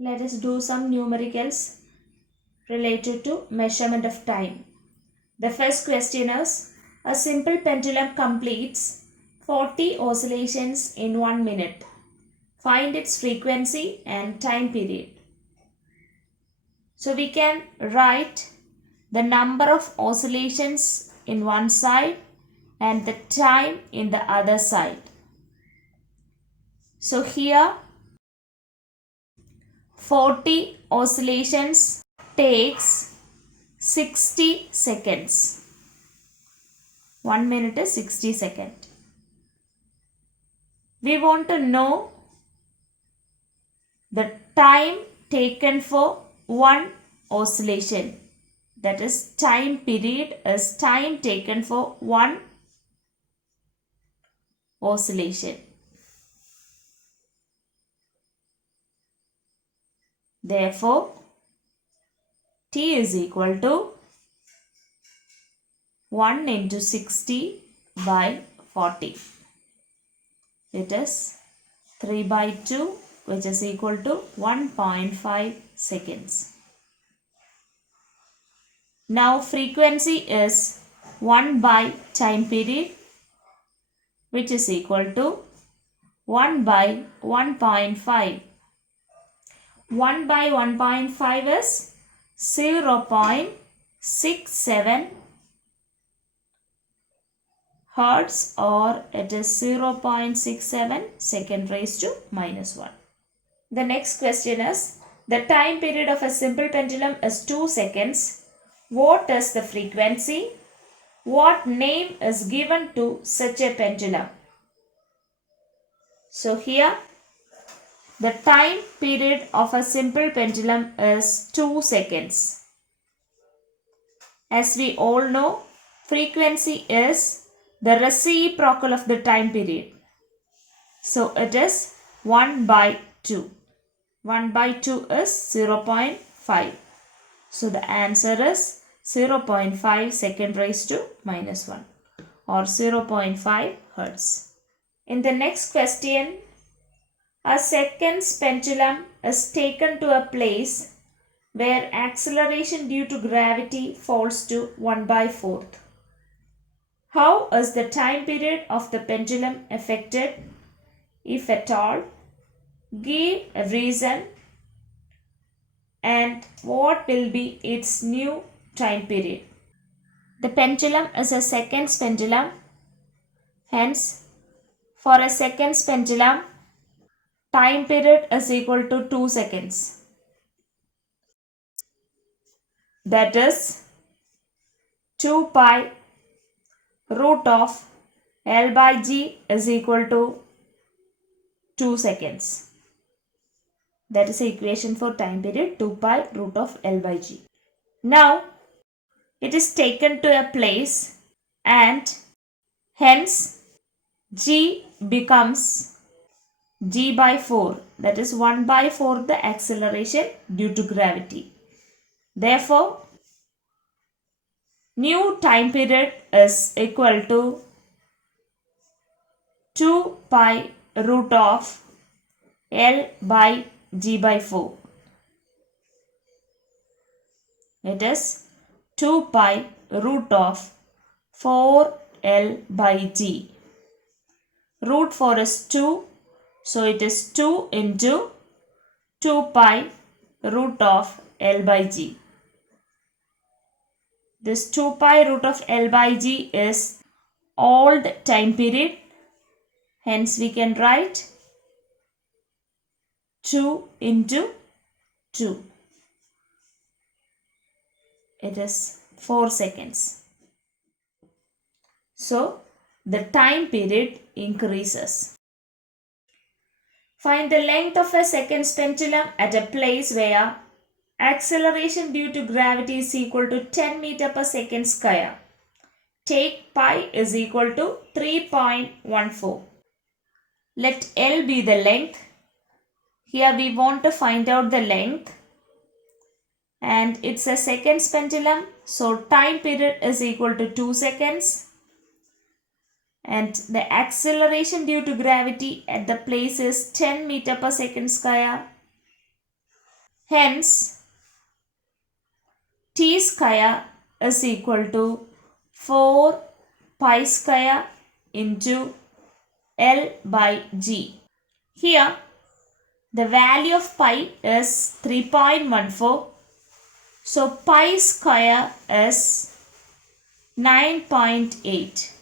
Let us do some numericals related to measurement of time. The first question is, a simple pendulum completes 40 oscillations in 1 minute. Find its frequency and time period. So we can write the number of oscillations in one side and the time in the other side. So here 40 oscillations takes 60 seconds. 1 minute is 60 seconds. We want to know the time taken for one oscillation. That is, time period is time taken for one oscillation. Therefore, T is equal to 1 into 60 by 40. It is 3 by 2, which is equal to 1.5 seconds. Now frequency is 1 by time period, which is equal to 1 by 1.5. 1 by 1.5 is 0.67 Hertz, or it is 0.67 second raised to minus 1. The next question is, the time period of a simple pendulum is 2 seconds. What is the frequency? What name is given to such a pendulum? So here the time period of a simple pendulum is 2 seconds. As we all know, frequency is the reciprocal of the time period. So it is 1 by 2. 1 by 2 is 0.5. So the answer is 0.5 second raised to minus 1, or 0.5 Hertz. In the next question, a seconds pendulum is taken to a place where acceleration due to gravity falls to 1 by 4th. How is the time period of the pendulum affected, if at all? Give a reason and what will be its new time period. The pendulum is a seconds pendulum. Hence, for a seconds pendulum, time period is equal to 2 seconds. That is 2 pi root of L by G is equal to 2 seconds. That is the equation for time period, 2 pi root of L by G. Now, it is taken to a place and hence G becomes G by 4. That is 1 by 4 the acceleration due to gravity. Therefore, new time period is equal to 2 pi root of L by G by 4. It is 2 pi root of 4L by G. Root 4 is 2. So it is 2 into 2 pi root of L by G. This 2 pi root of L by G is old time period. Hence we can write 2 into 2. It is 4 seconds. So the time period increases. Find the length of a seconds pendulum at a place where acceleration due to gravity is equal to 10 meter per second square. Take pi is equal to 3.14. Let L be the length. Here we want to find out the length. And it's a seconds pendulum. So time period is equal to 2 seconds. And the acceleration due to gravity at the place is 10 meter per second square. Hence, t square is equal to 4 pi square into L by G. Here, the value of pi is 3.14. So, pi square is 9.8.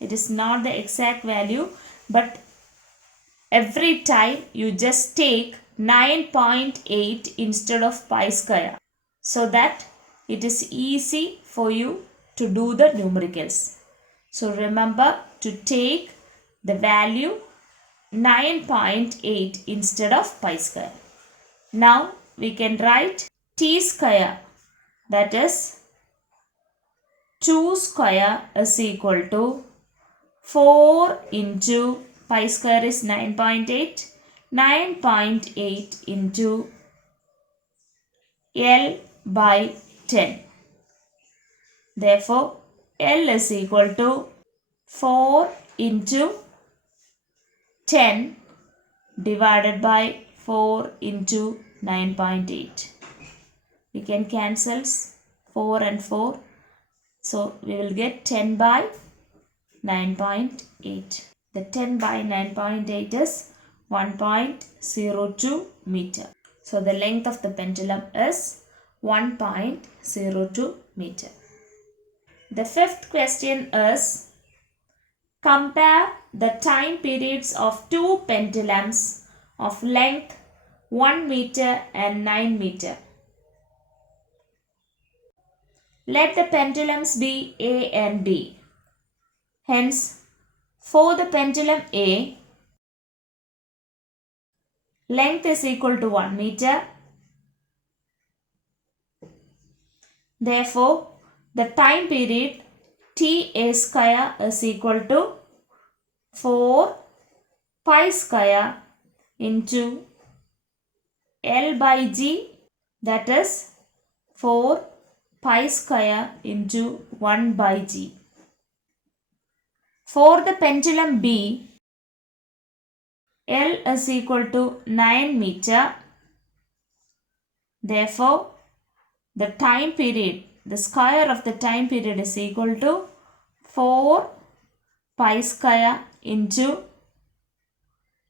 It is not the exact value, but every time you just take 9.8 instead of pi square, so that it is easy for you to do the numericals. So remember to take the value 9.8 instead of pi square. Now we can write t square, that is 2 square is equal to 4 into pi square is 9.8. 9.8 into L by 10. Therefore, L is equal to 4 into 10 divided by 4 into 9.8. We can cancel 4 and 4. So, we will get 10 by 9.8. The 10 by 9.8 is 1.02 meter. So, the length of the pendulum is 1.02 meter. The fifth question is, compare the time periods of two pendulums of length 1 meter and 9 meter. Let the pendulums be A and B. Hence, for the pendulum A, length is equal to 1 meter. Therefore, the time period Ta square is equal to 4 pi square into L by G, that is 4 pi square into 1 by G. For the pendulum B, L is equal to 9 meter. Therefore, the time period, the square of the time period is equal to 4 pi square into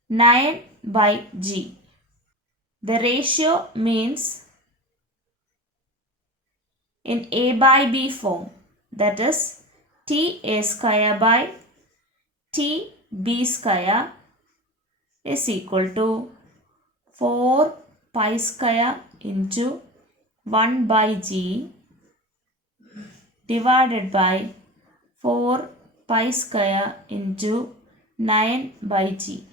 9 by G. The ratio means in A by B form, that is Ta square by Tb square is equal to 4 pi square into 1 by G divided by 4 pi square into 9 by G.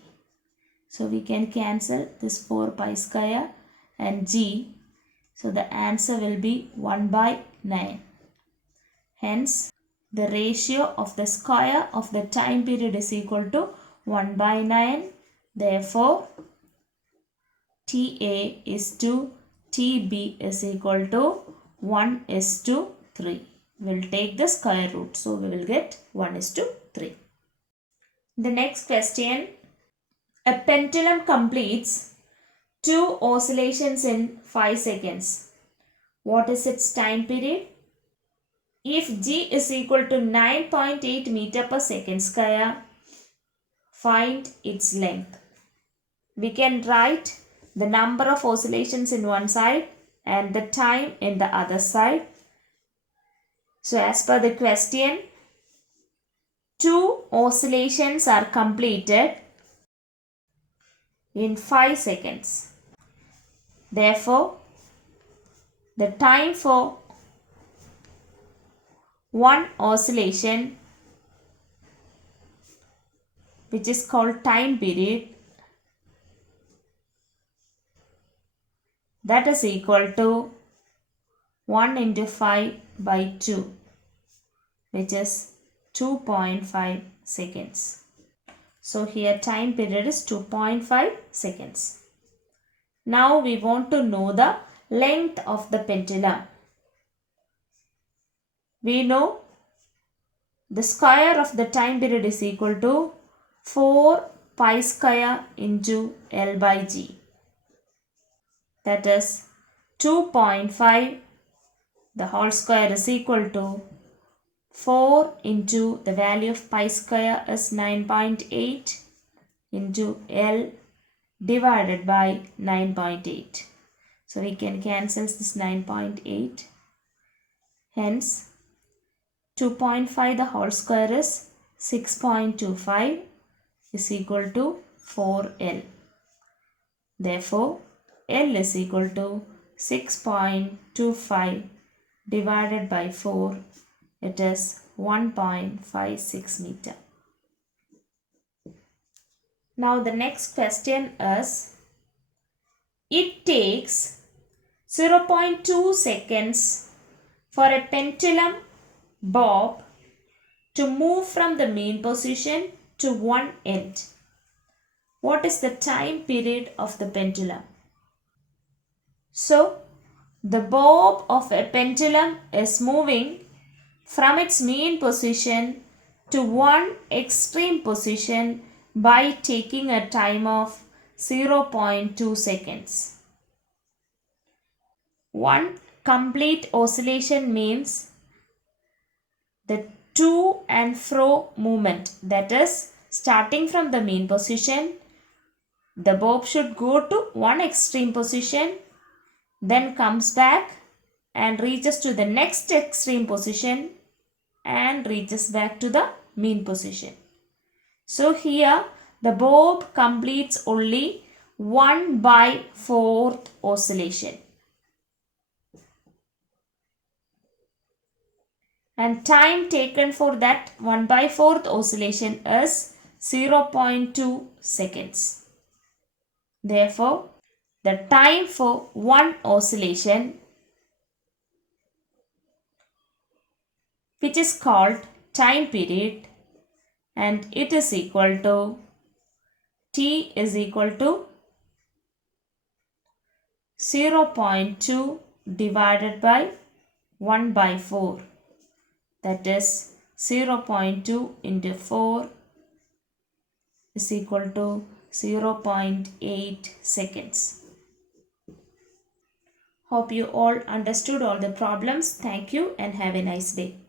So we can cancel this 4 pi square and G. So the answer will be 1 by 9. Hence, the ratio of the square of the time period is equal to 1 by 9. Therefore, Ta is to Tb is equal to 1 is to 3. We will take the square root. So, we will get 1 is to 3. The next question. A pendulum completes 2 oscillations in 5 seconds. What is its time period? If G is equal to 9.8 meter per second square, find its length. We can write the number of oscillations in one side and the time in the other side. So as per the question, 2 oscillations are completed in 5 seconds. Therefore, the time for one oscillation, which is called time period, that is equal to 1 into 5 by 2, which is 2.5 seconds. So here time period is 2.5 seconds. Now we want to know the length of the pendulum. We know the square of the time period is equal to 4 pi square into L by G. that is 2.5 the whole square is equal to 4 into the value of pi square is 9.8 into L divided by 9.8. So we can cancel this 9.8. Hence 2.5 the whole square is 6.25 is equal to 4L. Therefore, L is equal to 6.25 divided by 4. It is 1.56 meter. Now the next question is, it takes 0.2 seconds for a pendulum bob to move from the mean position to one end. What is the time period of the pendulum? So, the bob of a pendulum is moving from its mean position to one extreme position by taking a time of 0.2 seconds. One complete oscillation means the to and fro movement, that is, starting from the mean position, the bob should go to one extreme position, then comes back and reaches to the next extreme position and reaches back to the mean position. So here the bob completes only 1/4 oscillation. And time taken for that 1/4 oscillation is 0.2 seconds. Therefore, the time for one oscillation, which is called time period, and it is equal to T is equal to 0.2 divided by 1/4. That is 0.2 into 4 is equal to 0.8 seconds. Hope you all understood all the problems. Thank you and have a nice day.